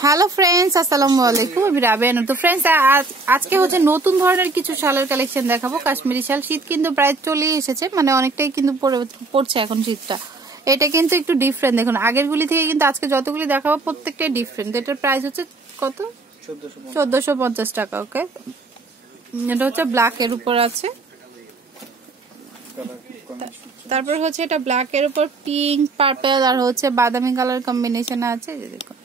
Hello friends, আসসালামু আলাইকুম। আমি রাবেয়া। তো ফ্রেন্ডস, আজকে হচ্ছে নতুন ধরনের কিছু শালের কালেকশন দেখাবো। কাশ্মীরি শাল। শীত কিন্তু প্রায় চলেই এসেছে, মানে অনেকটাই কিন্তু পড়ছে এখন শীতটা। এটা কিন্তু একটু ডিফারেন্ট। দেখুন, আগের গুলি থেকে কিন্তু আজকে যতগুলি দেখাবো প্রত্যেকটাই ডিফারেন্ট। এটার প্রাইস হচ্ছে কত? 1450 টাকা। ওকে, এটা হচ্ছে ব্ল্যাক এর উপর আছে। তারপর হচ্ছে এটা ব্ল্যাক এর উপর পিঙ্ক, পার্পল আর হচ্ছে বাদামি কালার কম্বিনেশন আছে। দেখুন,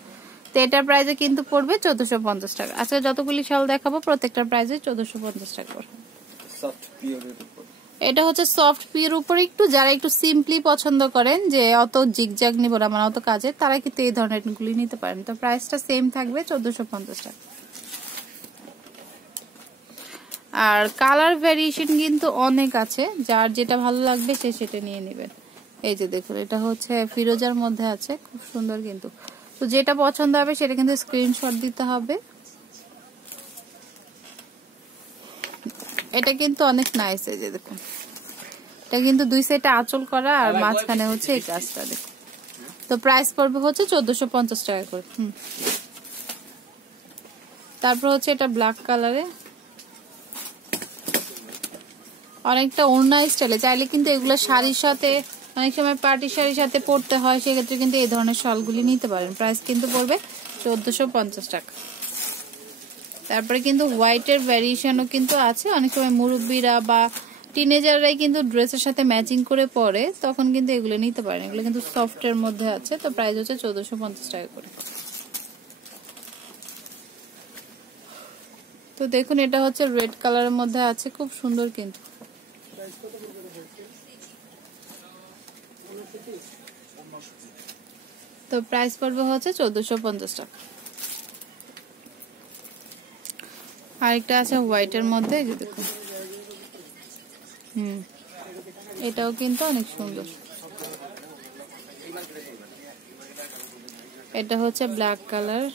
তো এটার প্রাইসে কিন্তু পড়বে 1450 টাকা। আজকে যতগুলি শাল দেখাবো প্রত্যেকটার প্রাইসে 1450 টাকা করে। এটা হচ্ছে সফট পিওর উপর একটু, যারা একটু সিম্পলি পছন্দ করেন যে অত জিগজ্যাগ নিব না, মানে অত কাজে, তারা কিন্তু এই ধরনের গুলি নিতে পারেন। তো প্রাইসটা সেম থাকবে 1450 টাকা। আর কালার ভ্যারিয়েশন কিন্তু অনেক আছে, যার যেটা ভালো লাগবে সে সেটা নিয়ে নেবেন। এই যে দেখুন, এটা হচ্ছে ফিরোজার মধ্যে আছে, খুব সুন্দর কিন্তু। তো যেটা পছন্দ হবে সেটা কিন্তু স্ক্রিনশট দিতে হবে। এটা কিন্তু অনেক নাইস। এই যে দেখুন, এটা কিন্তু দুই সাইডে আঁচল করা আর মাঝখানে হচ্ছে এই কাজটা। দেখুন, তো প্রাইস পড়বে হচ্ছে 1450 টাকা করে। তারপর হচ্ছে এটা ব্ল্যাক কালারে, অনেকটা ওড়না স্টাইলে। চাইলে কিন্তু এগুলো শাড়ির সাথে, অনেক সময় পার্টি শাড়ির সাথে পরতে হয়, সেক্ষেত্রে কিন্তু এই ধরনের শালগুলি নিতে পারেন। প্রাইস কিন্তু পড়বে 1450 টাকা। তারপরে কিন্তু হোয়াইটের ভ্যারিয়েশনও কিন্তু আছে। অনেক সময় মুরব্বীরা বা টিনেজাররাই কিন্তু ড্রেসের সাথে ম্যাচিং করে পরে, তখন কিন্তু এগুলো নিতে পারেন। এগুলো কিন্তু সফটের মধ্যে আছে। তো প্রাইস হচ্ছে 1450 টাকা করে। তো দেখুন, এটা হচ্ছে রেড কালারের মধ্যে আছে, খুব সুন্দর কিন্তু। তো প্রাইস পড়বে হচ্ছে 1450 টাকা। আরেকটা আছে হোয়াইটের মধ্যে, এই যে দেখুন। এটাও কিন্তু অনেক সুন্দর। এটা হচ্ছে ব্ল্যাক কালার।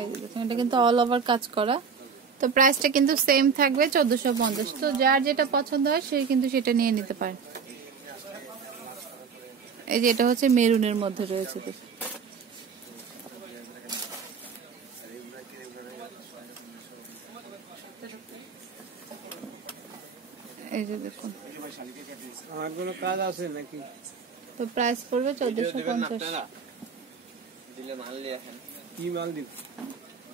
এই যে দেখুন, এটা কিন্তু অল ওভার কাজ করা। তো প্রাইসটা কিন্তু সেম থাকবে 1450। তো যার যেটা পছন্দ হয় সে কিন্তু সেটা নিয়ে নিতে পারে। এই যে এটা হচ্ছে মেরুনের মধ্যে রয়েছে। এই যে দেখুন, আমার কোনো কাজ আছে নাকি? তো প্রাইস পড়বে 1450। দিলে মাল নিয়ে আসেন। কি মাল দিব?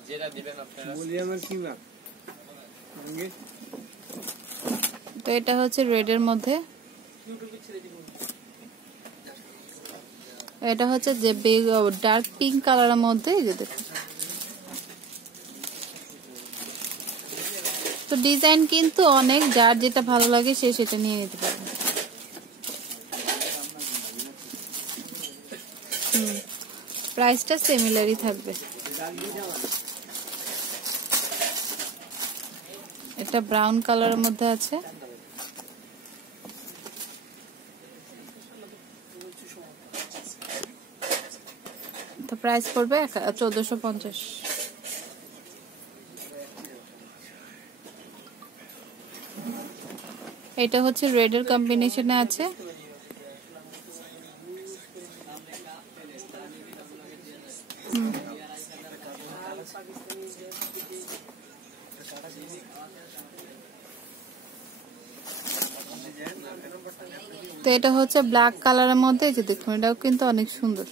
যেটা দিবেন আপনারা। বলি আমার কি মাল? তো এটা হচ্ছে রেড এর মধ্যে। এটা হচ্ছে যে ডার্ক পিঙ্ক কালারের মধ্যে। এই যে দেখুন, তো ডিজাইন কিন্তু অনেক, যার যেটা ভালো লাগে সে সেটা নিয়ে নিতে পারে। প্রাইসটা সিমিলারই থাকবে। এটা ব্রাউন কালারের মধ্যে আছে। তো প্রাইস পড়বে 1450। এটা হচ্ছে রেড এর কম্বিনেশনে আছে। তো এটা হচ্ছে ব্ল্যাক কালারের মধ্যে। এই যে দেখুন, এটাও কিন্তু অনেক সুন্দর।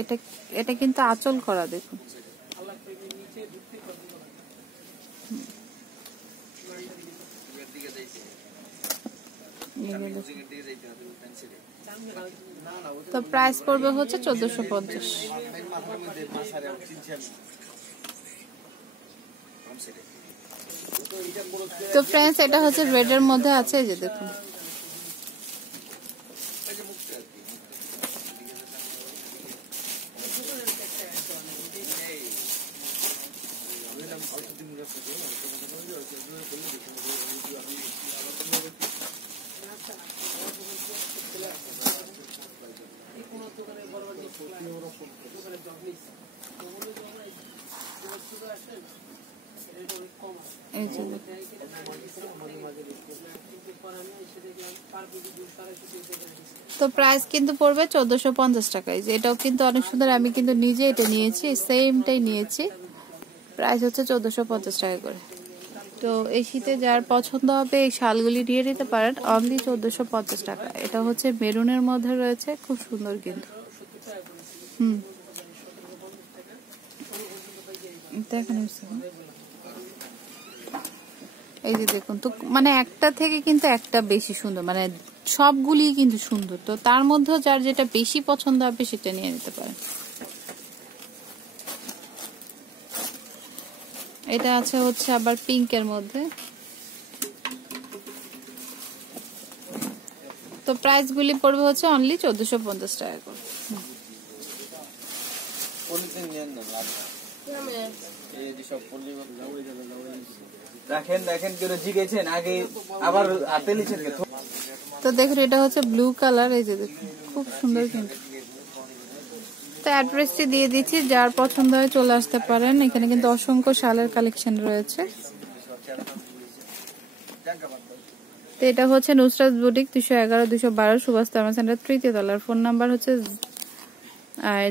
এটা এটা কিন্তু আঁচল করা, দেখুন। তো প্রাইস পড়বে হচ্ছে 1450। তো ফ্রেন্ডস, এটা হচ্ছে রেড এর মধ্যে আছে। এই যে দেখুন, এই যে তো প্রাইস কিন্তু পড়বে 1450 টাকা। এই যে এটাও কিন্তু অনেক সুন্দর, আমি কিন্তু নিজে এটা নিয়েছি, সেমটাই নিয়েছি। প্রাইস হচ্ছে 1450 টাকা করে। তো এই শীতে যার পছন্দ হবে এই শালগুলি নিয়ে নিতে পারেন, অনলি 1450 টাকা। এটা হচ্ছে মেরুনের মধ্যে রয়েছে, খুব সুন্দর কিন্তু। দেখেন এই যে দেখুন তো, মানে একটা থেকে কিন্তু একটা বেশি সুন্দর, মানে সবগুলি কিন্তু সুন্দর। তো তার মধ্যে যার যেটা বেশি পছন্দ হবে সেটা নিয়ে নিতে পারেন। এটা আছে হচ্ছে আবার পিঙ্কের মধ্যে। তো প্রাইস গুলি পড়বে হচ্ছে অনলি 1450 টাকা করে। তো দেখুন এটা হচ্ছে ব্লু কালার, এই যে দেখুন খুব সুন্দর কিন্তু। তো অ্যাড্রেসটি দিয়ে দিচ্ছি, যার পছন্দ হয় চলে আসতে পারেন। এখানে কিন্তু অসংখ্য শালের কালেকশন রয়েছে। তো এটা হচ্ছে নুসরাত বুটিক, 211-212 সুভাষ তারমা সেন্টার, 3য় তলার। ফোন নাম্বার হচ্ছে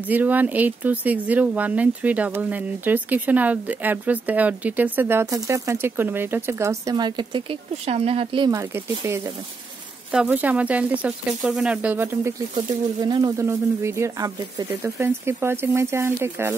01826019399। ডেসক্রিপশন আর অ্যাড্রেস ডিটেলসে দেওয়া থাকবে, আপনার চেক করে নেবেন। এটা হচ্ছে গাউসিয়া মার্কেট থেকে একটু সামনে হাঁটলেই মার্কেটটি পেয়ে যাবেন। তো অবশ্যই আমার চ্যানেলটি সাবস্ক্রাইব করবেন আর বেল বাটনটি ক্লিক করতে ভুলবেন না নতুন নতুন ভিডিওর আপডেট পেতে। তো friends, keep watching my channel, take care.